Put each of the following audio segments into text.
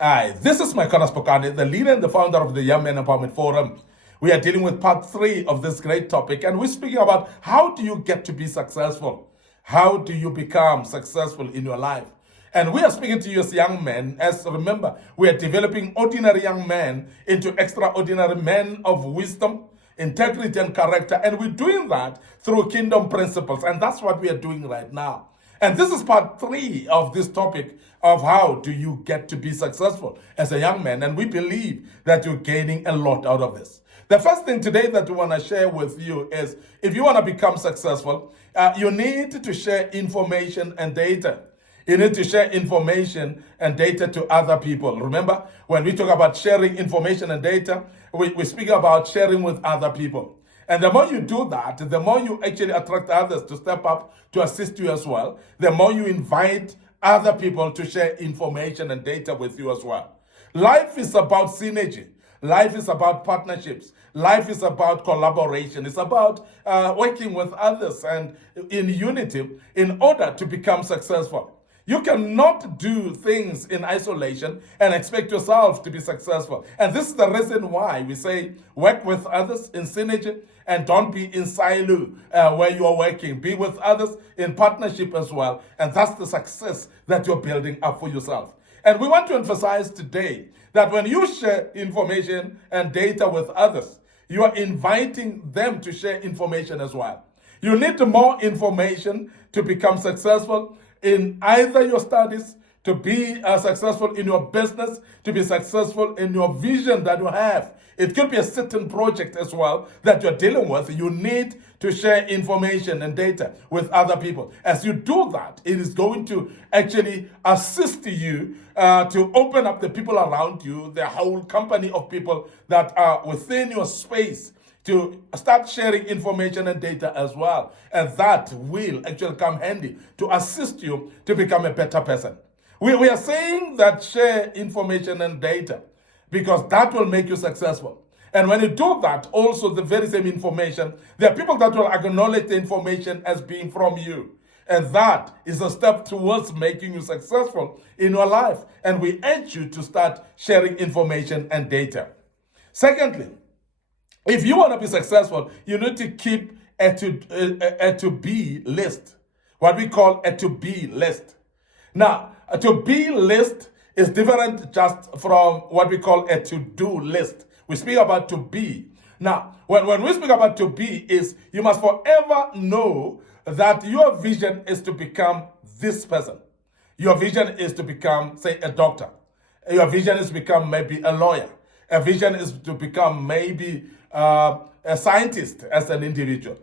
Hi, this is MIcornus Phokane, the leader and the founder of the Young Men Empowerment Forum. We are dealing with part 3 of this great topic, and we're speaking about how do you get to be successful? How do you become successful in your life? And we are speaking to you as young men, as remember, we are developing ordinary young men into extraordinary men of wisdom, integrity, and character. And we're doing that through kingdom principles. And that's what we are doing right now. And this is part 3 of this topic of how do you get to be successful as a young man. And we believe that you're gaining a lot out of this. The first thing today that we want to share with you is if you want to become successful, you need to share information and data. You need to share information and data to other people. Remember, when we talk about sharing information and data, we speak about sharing with other people. And the more you do that, the more you actually attract others to step up to assist you as well. The more you invite other people to share information and data with you as well. Life is about synergy. Life is about partnerships. Life is about collaboration. It's about working with others and in unity in order to become successful. You cannot do things in isolation and expect yourself to be successful. And this is the reason why we say work with others in synergy and don't be in silo where you are working. Be with others in partnership as well. And that's the success that you're building up for yourself. And we want to emphasize today that when you share information and data with others, you are inviting them to share information as well. You need more information to become successful in either your studies, to be successful in your business, to be successful in your vision that you have. It could be a certain project as well that you're dealing with. You need to share information and data with other people. As you do that, it is going to actually assist you to open up the people around you, the whole company of people that are within your space, to start sharing information and data as well. And that will actually come handy to assist you to become a better person. We are saying that share information and data because that will make you successful. And when you do that, also the very same information, there are people that will acknowledge the information as being from you. And that is a step towards making you successful in your life. And we urge you to start sharing information and data. Secondly, if you want to be successful, you need to keep a to-be list, what we call a to-be list. Now, a to-be list is different just from what we call a to-do list. We speak about to be. Now, when we speak about to be is you must forever know that your vision is to become this person. Your vision is to become, say, a doctor. Your vision is to become maybe a lawyer. A vision is to become maybe a scientist as an individual.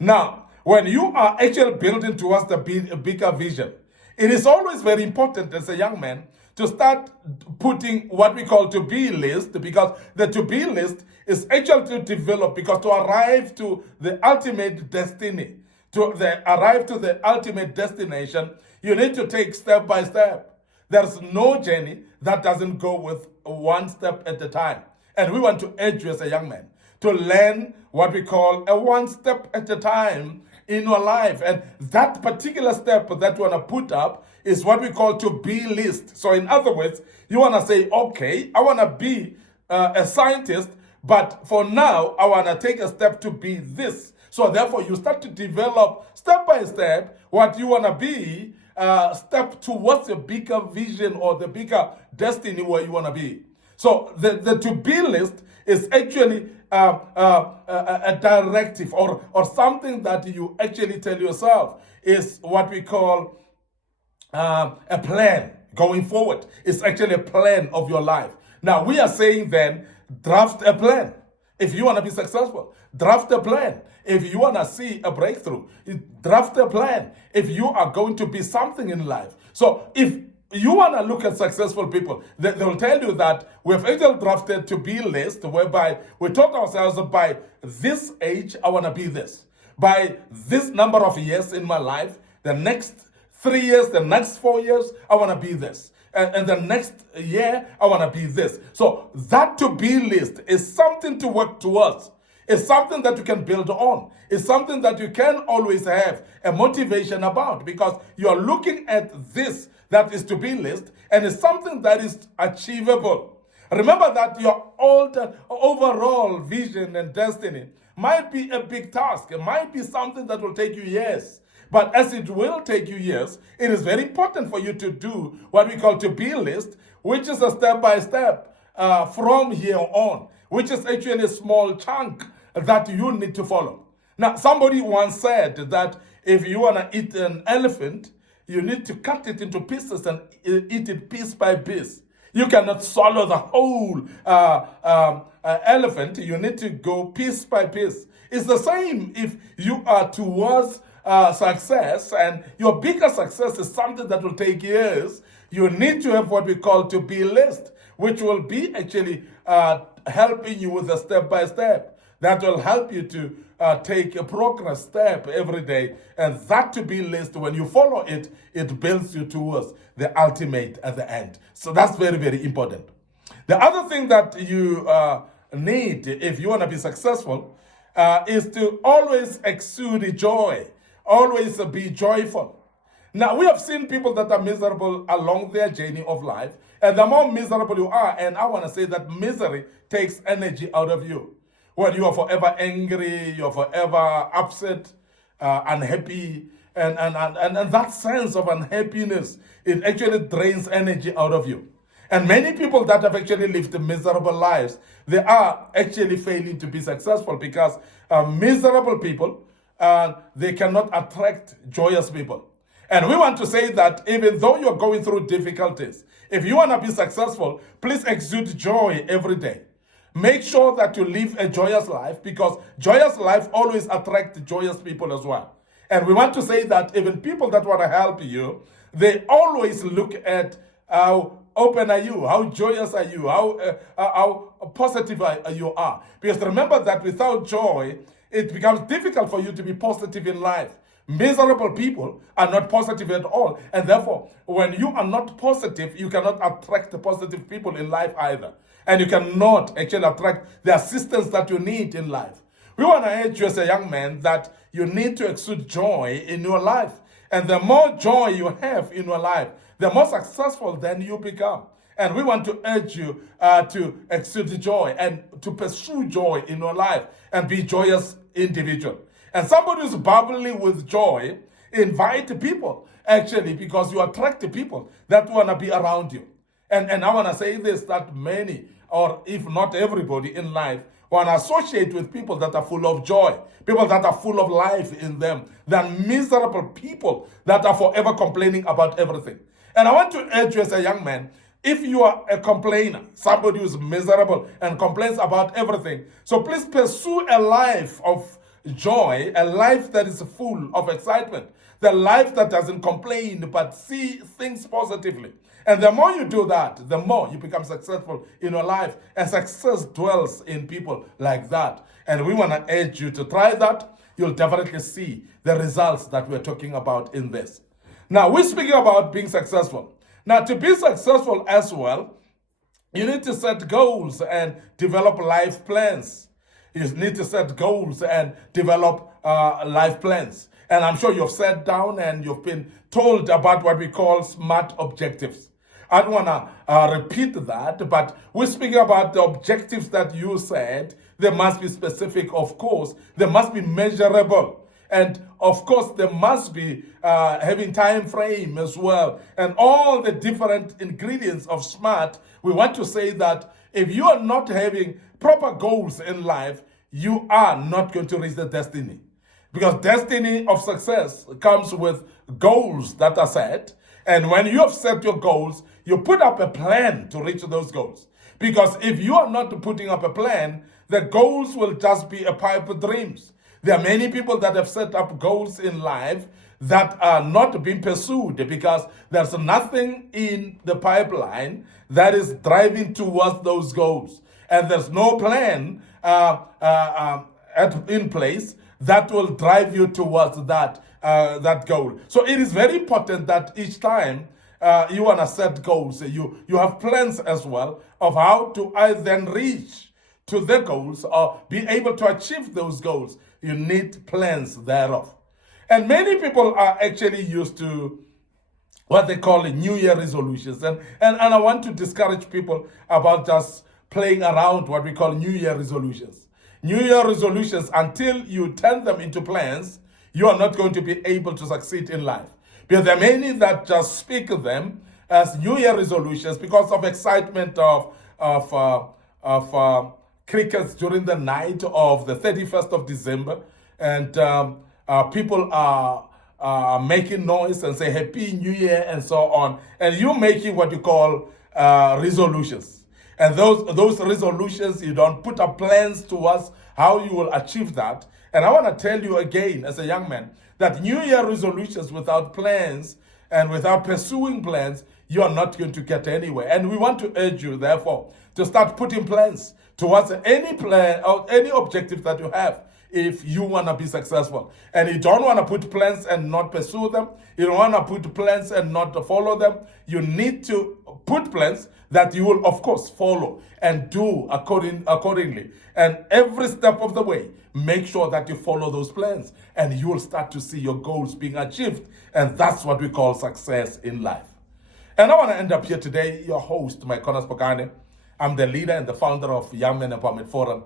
Now, when you are actually building towards the bigger vision, it is always very important as a young man to start putting what we call to-be list, because the to-be list is actually to develop, because to arrive to the ultimate destiny, arrive to the ultimate destination, you need to take step by step. There's no journey that doesn't go with one step at a time. And we want to urge you as a young man to learn what we call a one step at a time in your life. And that particular step that you want to put up is what we call to-be list. So in other words, you want to say, okay, I want to be a scientist, but for now, I want to take a step to be this. So therefore, you start to develop step by step what you want to be, step towards the bigger vision or the bigger destiny where you want to be. So the to-be list is actually a directive or something that you actually tell yourself is what we call a plan going forward. It's actually a plan of your life. Now, we are saying then, draft a plan. If you want to be successful, draft a plan. If you want to see a breakthrough, draft a plan. If you are going to be something in life. So if you want to look at successful people, they will tell you that we have actually drafted to-be list whereby we told ourselves by this age, I want to be this. By this number of years in my life, the next 3 years, the next 4 years, I want to be this. And the next year, I want to be this. So that to-be list is something to work towards. It's something that you can build on. It's something that you can always have a motivation about because you're looking at this that is to be list, and it's something that is achievable. Remember that your overall vision and destiny might be a big task. It might be something that will take you years. But as it will take you years, it is very important for you to do what we call to-be list, which is a step-by-step from here on, which is actually a small chunk that you need to follow. Now, somebody once said that if you want to eat an elephant, you need to cut it into pieces and eat it piece by piece. You cannot swallow the whole elephant. You need to go piece by piece. It's the same if you are towards success, and your bigger success is something that will take years. You need to have what we call to-be list, which will be actually helping you with a step-by-step. That will help you to take a progress step every day. And that to-be list, when you follow it, it builds you towards the ultimate at the end. So that's very, very important. The other thing that you need if you want to be successful is to always exude joy. Always be joyful. Now, we have seen people that are miserable along their journey of life. And the more miserable you are, and I want to say that misery takes energy out of you. When you are forever angry, you're forever upset, unhappy, and that sense of unhappiness, it actually drains energy out of you. And many people that have actually lived miserable lives, they are actually failing to be successful because miserable people, they cannot attract joyous people. And we want to say that even though you're going through difficulties, if you want to be successful, please exude joy every day. Make sure that you live a joyous life, because joyous life always attracts joyous people as well. And we want to say that even people that want to help you, they always look at how open are you, how joyous are you, how positive you are. Because remember that without joy, it becomes difficult for you to be positive in life. Miserable people are not positive at all. And therefore, when you are not positive, you cannot attract positive people in life either. And you cannot actually attract the assistance that you need in life. We want to urge you as a young man that you need to exude joy in your life. And the more joy you have in your life, the more successful then you become. And we want to urge you to exude joy and to pursue joy in your life and be a joyous individual. And somebody who's bubbly with joy, invite people, actually, because you attract people that want to be around you. And I want to say this, that many, or if not everybody in life, want to associate with people that are full of joy, people that are full of life in them, than miserable people that are forever complaining about everything. And I want to urge you as a young man, if you are a complainer, somebody who's miserable and complains about everything, so please pursue a life of joy, a life that is full of excitement, the life that doesn't complain but see things positively. And the more you do that, the more you become successful in your life. And success dwells in people like that. And we want to urge you to try that. You'll definitely see the results that we're talking about in this. Now, we're speaking about being successful. Now, to be successful as well, you need to set goals and develop life plans. You need to set goals and develop life plans. And I'm sure you've sat down and you've been told about what we call SMART objectives. I don't want to repeat that, but we're speaking about the objectives that you said. They must be specific, of course. They must be measurable. And of course, they must be having time frame as well. And all the different ingredients of SMART, we want to say that if you are not having proper goals in life, you are not going to reach the destiny. Because destiny of success comes with goals that are set. And when you have set your goals, you put up a plan to reach those goals. Because if you are not putting up a plan, the goals will just be a pipe of dreams. There are many people that have set up goals in life that are not being pursued because there's nothing in the pipeline that is driving towards those goals. And there's no plan in place that will drive you towards that goal. So it is very important that each time you want to set goals, you have plans as well of how to then reach to the goals or be able to achieve those goals. You need plans thereof. And many people are actually used to what they call New Year resolutions. And I want to discourage people about just playing around what we call New Year resolutions. New Year resolutions, until you turn them into plans, you are not going to be able to succeed in life. Because there are many that just speak of them as New Year resolutions because of excitement of crickets during the night of the 31st of December. And people are making noise and say Happy New Year and so on. And you're making what you call resolutions. And those resolutions, you don't put up plans towards how you will achieve that. And I want to tell you again, as a young man, that New Year resolutions without plans and without pursuing plans, you are not going to get anywhere. And we want to urge you, therefore, to start putting plans towards any plan or any objective that you have if you want to be successful. And you don't want to put plans and not pursue them. You don't want to put plans and not follow them. You need to put plans that you will, of course, follow and do accordingly. And every step of the way, make sure that you follow those plans and you will start to see your goals being achieved. And that's what we call success in life. And I want to end up here today, your host, MIcornus Phokane. I'm the leader and the founder of Young Men Empowerment Forum.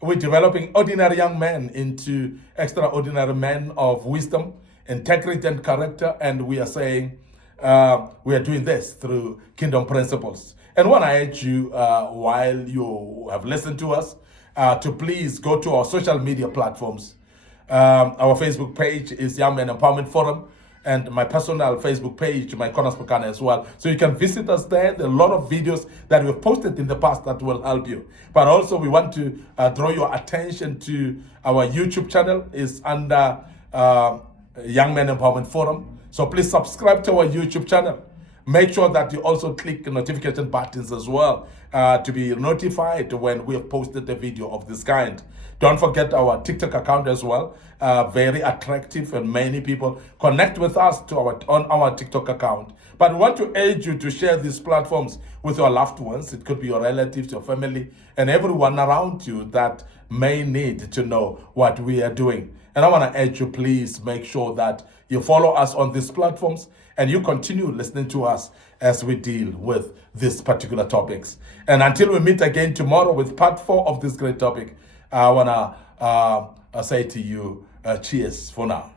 We're developing ordinary young men into extraordinary men of wisdom, integrity, and character. And we are saying we are doing this through kingdom principles. And when I urge you, while you have listened to us, to please go to our social media platforms. Our Facebook page is Young Men Empowerment Forum, and my personal Facebook page, MIcornus Phokane as well. So you can visit us there. There are a lot of videos that we've posted in the past that will help you. But also we want to draw your attention to our YouTube channel. It's under Young Men Empowerment Forum. So please subscribe to our YouTube channel. Make sure that you also click the notification buttons as well to be notified when we have posted a video of this kind. Don't forget our TikTok account as well. Very attractive, and many people connect with us on our TikTok account. But we want to urge you to share these platforms with your loved ones. It could be your relatives, your family, and everyone around you that may need to know what we are doing. And I want to urge you, please make sure that you follow us on these platforms and you continue listening to us as we deal with these particular topics. And until we meet again tomorrow with part 4 of this great topic, I want to say to you, cheers for now.